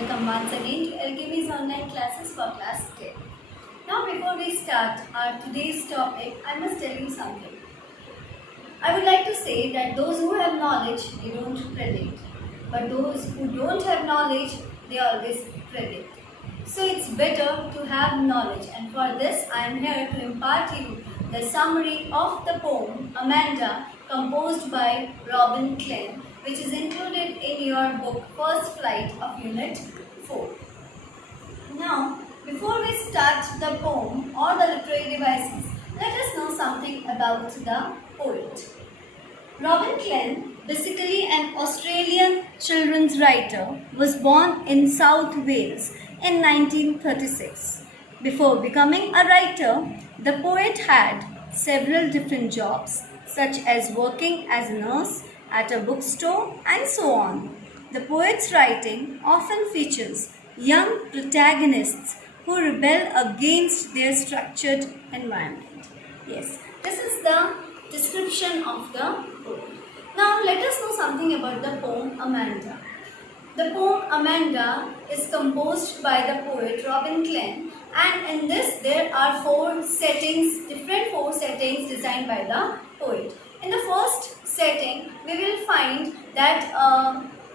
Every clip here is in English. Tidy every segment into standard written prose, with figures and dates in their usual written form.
Welcome once again to LKB's online classes for class 10. Now before we start our today's topic, I must tell you something. I would like to say that those who have knowledge, they don't predict. But those who don't have knowledge, they always predict. So it's better to have knowledge, and for this I am here to impart you the summary of the poem Amanda, composed by Robin Klein, which is included in your book First Flight of Unit 4. Now, before we start the poem or the literary devices, let us know something about the poet. Robin Klein, basically an Australian children's writer, was born in South Wales in 1936. Before becoming a writer, the poet had several different jobs, such as working as a nurse at a bookstore and so on. The poet's writing often features young protagonists who rebel against their structured environment. Yes, this is the description of the poem. Now let us know something about the poem Amanda. The poem Amanda is composed by the poet Robin Klein, and in this there are different four settings designed by the poet. In the first setting, we will find that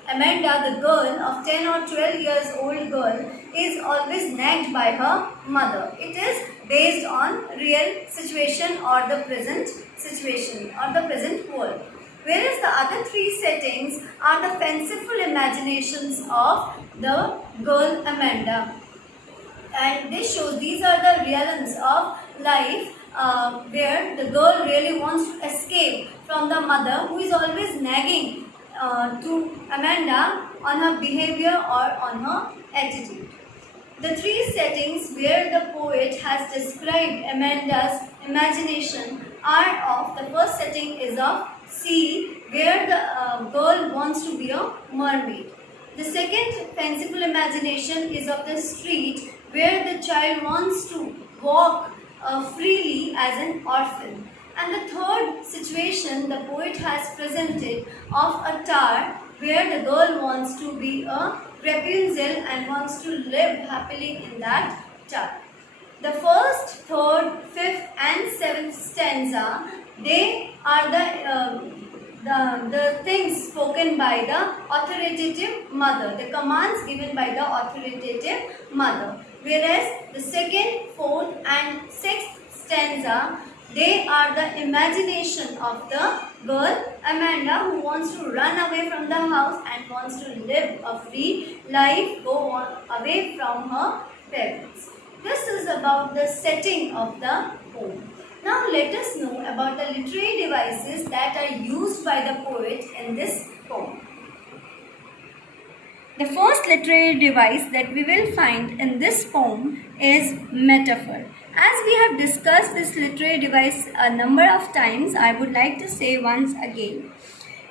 Amanda, the girl of 10 or 12 years old girl, is always nagged by her mother. It is based on real situation or the present situation or the present world. Whereas the other three settings are the fanciful imaginations of the girl Amanda. And these are the realms of life where the girl really wants to escape from the mother, who is always nagging to Amanda on her behavior or on her attitude. The three settings where the poet has described Amanda's imagination are of: the first setting is of sea, where the girl wants to be a mermaid. The second fanciful imagination is of the street, where the child wants to walk freely as an orphan. And the third situation the poet has presented of a tower, where the girl wants to be a Rapunzel and wants to live happily in that tower. The first, third, fifth and seventh stanza, they are the things spoken by the authoritative mother, the commands given by the authoritative mother. Whereas the second, fourth and sixth stanza, they are the imagination of the girl Amanda, who wants to run away from the house and wants to live a free life, go on away from her parents. This is about the setting of the poem. Now let us know about the literary devices that are used by the poet in this poem. The first literary device that we will find in this poem is metaphor. As we have discussed this literary device a number of times, I would like to say once again.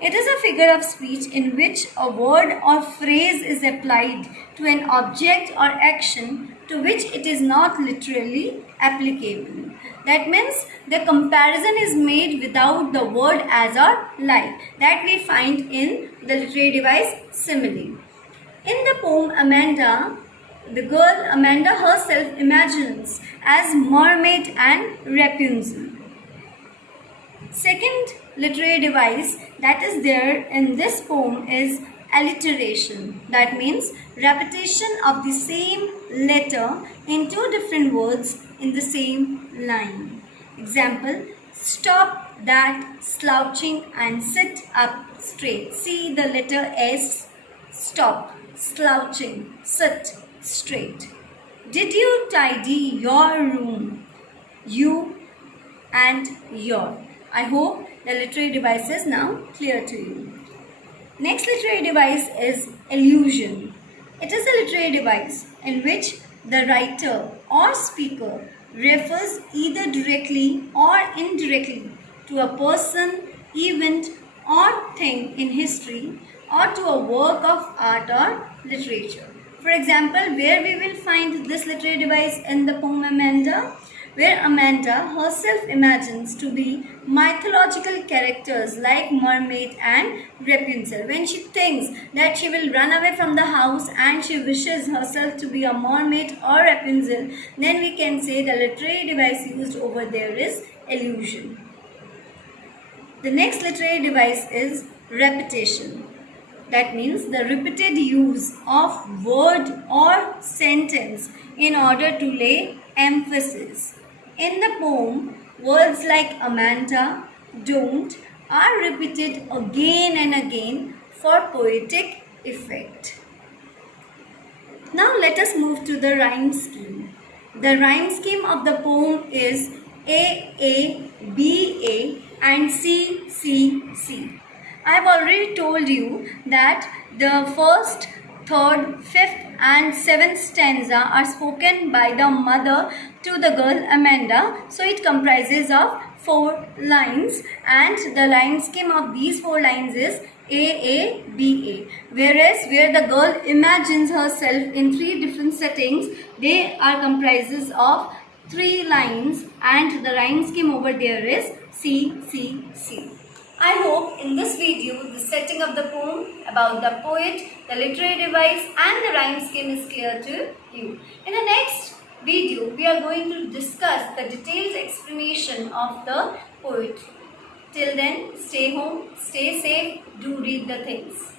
It is a figure of speech in which a word or phrase is applied to an object or action to which it is not literally applicable. That means the comparison is made without the word as or like, that we find in the literary device simile. In the poem Amanda, the girl Amanda herself imagines as mermaid and Rapunzel. Second literary device that is there in this poem is alliteration. That means repetition of the same letter in two different words in the same line. Example: stop that slouching and sit up straight. See the letter S. Stop, slouching, sit straight. Did you tidy your room? You and your. I hope the literary device is now clear to you. Next literary device is allusion. It is a literary device in which the writer or speaker refers either directly or indirectly to a person, event or thing in history, or to a work of art or literature. For example, where we will find this literary device in the poem Amanda? where Amanda herself imagines to be mythological characters like Mermaid and Rapunzel. When she thinks that she will run away from the house and she wishes herself to be a mermaid or Rapunzel, then we can say the literary device used over there is illusion. The next literary device is repetition. That means the repeated use of word or sentence in order to lay emphasis. In the poem, words like Amanda, don't are repeated again and again for poetic effect. Now let us move to the rhyme scheme. The rhyme scheme of the poem is A, B, A and C, C, C. I have already told you that the first, third, fifth and seventh stanza are spoken by the mother to the girl Amanda. So it comprises of 4 lines and the rhyme scheme of these 4 lines is A, B, A. Whereas where the girl imagines herself in 3 different settings, they are comprises of 3 lines and the rhyme scheme over there is C, C, C. I hope in this video the setting of the poem, about the poet, the literary device and the rhyme scheme is clear to you. In the next video we are going to discuss the detailed explanation of the poetry. Till then, stay home, stay safe, do read the things.